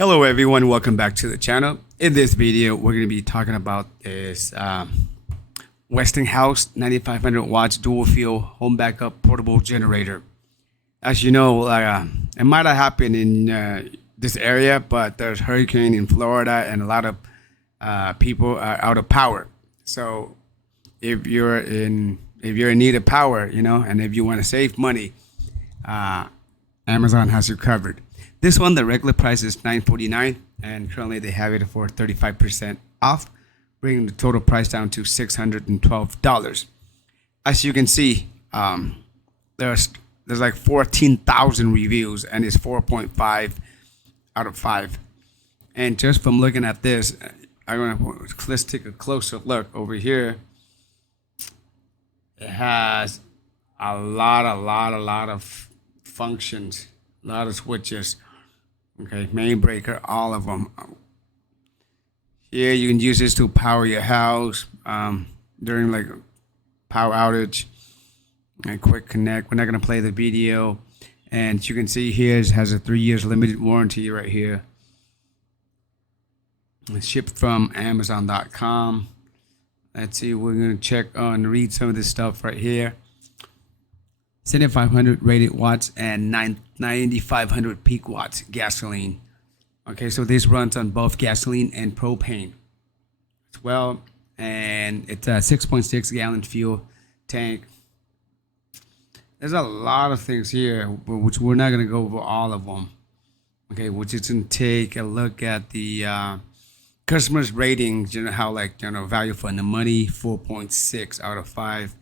Hello everyone, welcome back to the channel. In this video, we're going to be talking about this Westinghouse 9500 watts dual fuel home backup portable generator. As you know, it might have happened in this area, but there's hurricane in Florida and a lot of people are out of power. So if you're in need of power, and if you want to save money, Amazon has you covered. This one, the regular price is $9.49, and currently they have it for 35% off, bringing the total price down to $612. As you can see, there's like 14,000 reviews, and it's 4.5 out of 5. And just from looking at this, let's take a closer look over here. It has a lot of functions, a lot of switches. Okay, main breaker, all of them. Here you can use this to power your house during like power outage. And quick connect. We're not gonna play the video, and you can see here it has a 3 years limited warranty right here. It's shipped from Amazon.com. Let's see. We're gonna check on read some of this stuff right here. 7,500 rated watts and 9,500 peak watts gasoline. Okay, so this runs on both gasoline and propane as well, and it's a 6.6 gallon fuel tank. There's a lot of things here, which we're not going to go over all of them. Okay, we're just going to take a look at the customers' ratings. How value for the money, 4.6 out of 5.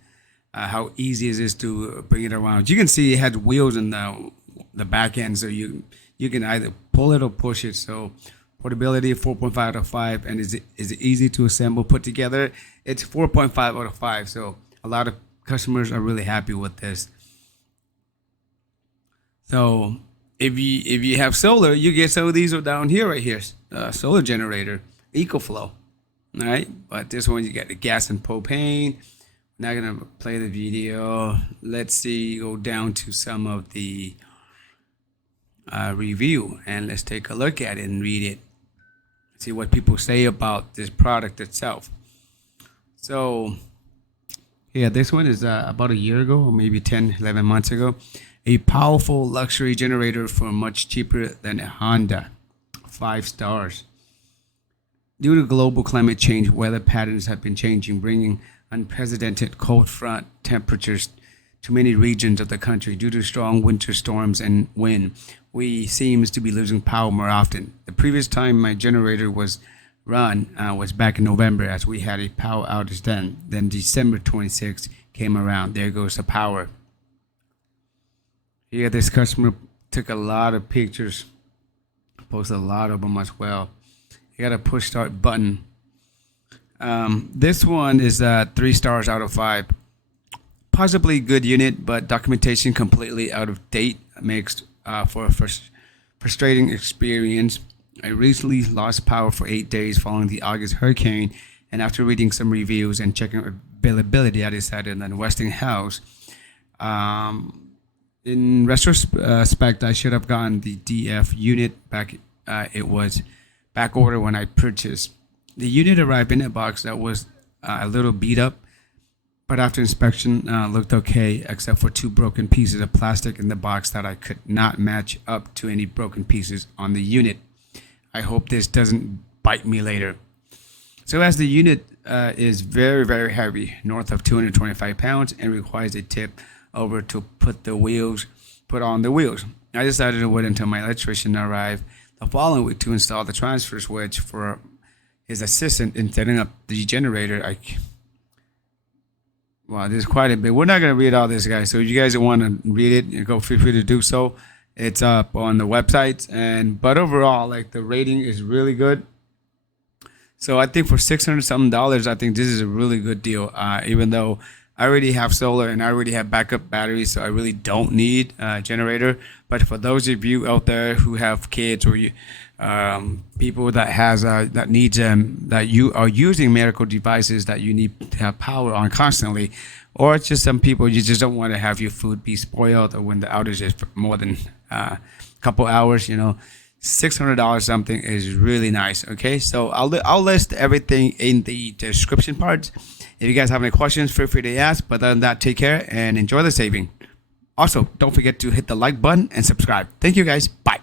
How easy is this to bring it around? You can see it had wheels in the back end, so you can either pull it or push it. So portability 4.5 out of 5, and is it easy to assemble, put together? It's 4.5 out of 5. So a lot of customers are really happy with this. So if you have solar, you get some of these are down here right here. Solar generator, EcoFlow. All right, but this one you got the gas and propane. Not gonna play the video. Let's see, go down to some of the review, and let's take a look at it and read it. See what people say about this product itself. So yeah, this one is about a year ago, or maybe 10-11 months ago. A powerful luxury generator for much cheaper than a Honda. 5 stars. Due to global climate change, weather patterns have been changing, bringing unprecedented cold front temperatures to many regions of the country. Due to strong winter storms and wind, we seems to be losing power more often. The previous time my generator was run was back in November, as we had a power outage then. Then December 26th came around. There goes the power. Here, this customer took a lot of pictures, posted a lot of them as well. You got a push start button. This one is 3 stars out of 5. Possibly good unit, but documentation completely out of date makes for a frustrating experience. I recently lost power for 8 days following the August hurricane, and after reading some reviews and checking availability, I decided that Westinghouse. In retrospect, I should have gotten the DF unit back. It was back order when I purchased. The unit arrived in a box that was a little beat up, but after inspection looked okay, except for 2 broken pieces of plastic in the box that I could not match up to any broken pieces on the unit. I hope this doesn't bite me later. So as the unit is very, very heavy, north of 225 pounds, and requires a tip over to put on the wheels. I decided to wait until my electrician arrived the following week to install the transfer switch for his assistant in setting up the generator. Wow, there's quite a bit. We're not going to read all this, guys. So if you guys want to read it, feel free to do so. It's up on the website. But overall, like, the rating is really good. So I think for $600 something, I think this is a really good deal. Even though I already have solar and I already have backup batteries, so I really don't need a generator. But for those of you out there who have kids or people that needs that you are using medical devices that you need to have power on constantly, or it's just some people you just don't want to have your food be spoiled, or when the outage is for more than a couple hours, $600 something is really nice. Okay, so I'll list everything in the description part. If you guys have any questions, feel free to ask. But other than that, take care and enjoy the saving. Also, don't forget to hit the like button and subscribe. Thank you guys. Bye.